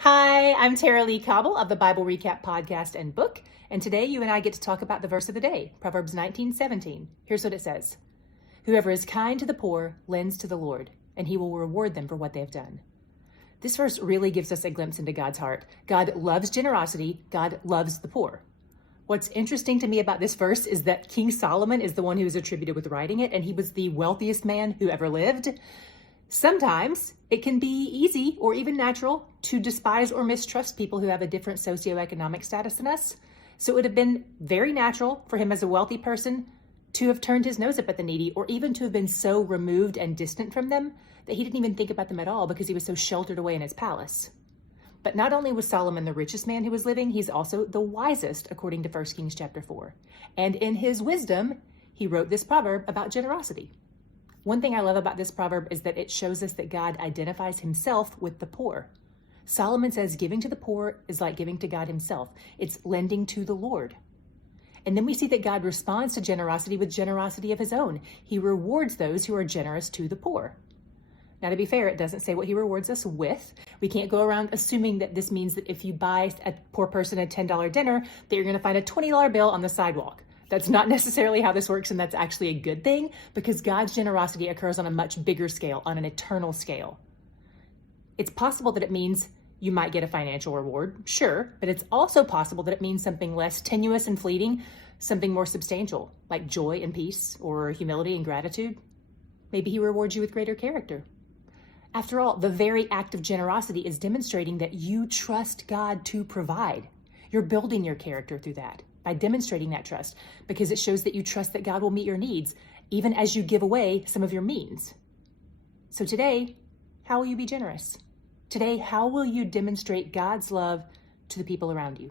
Hi, I'm Tara Lee Cobble of the Bible Recap podcast and book, and today you and I get to talk about the verse of the day, Proverbs 19:17. Here's what it says. Whoever is kind to the poor lends to the Lord, and he will reward them for what they have done. This verse really gives us a glimpse into God's heart. God loves generosity. God loves the poor. What's interesting to me about this verse is that King Solomon is the one who is attributed with writing it, and he was the wealthiest man who ever lived. Sometimes it can be easy or even natural to despise or mistrust people who have a different socioeconomic status than us. So it would have been very natural for him as a wealthy person to have turned his nose up at the needy, or even to have been so removed and distant from them that he didn't even think about them at all because he was so sheltered away in his palace. But not only was Solomon the richest man who was living, he's also the wisest, according to 1 Kings chapter 4. And in his wisdom, he wrote this proverb about generosity. One thing I love about this proverb is that it shows us that God identifies himself with the poor. Solomon says giving to the poor is like giving to God himself. It's lending to the Lord. And then we see that God responds to generosity with generosity of his own. He rewards those who are generous to the poor. Now, to be fair, it doesn't say what he rewards us with. We can't go around assuming that this means that if you buy a poor person a $10 dinner, that you're going to find a $20 bill on the sidewalk. That's not necessarily how this works, and that's actually a good thing because God's generosity occurs on a much bigger scale, on an eternal scale. It's possible that it means you might get a financial reward, sure, but it's also possible that it means something less tenuous and fleeting, something more substantial, like joy and peace or humility and gratitude. Maybe he rewards you with greater character. After all, the very act of generosity is demonstrating that you trust God to provide. You're building your character through that, by demonstrating that trust, because it shows that you trust that God will meet your needs, even as you give away some of your means. So today, how will you be generous? Today, how will you demonstrate God's love to the people around you?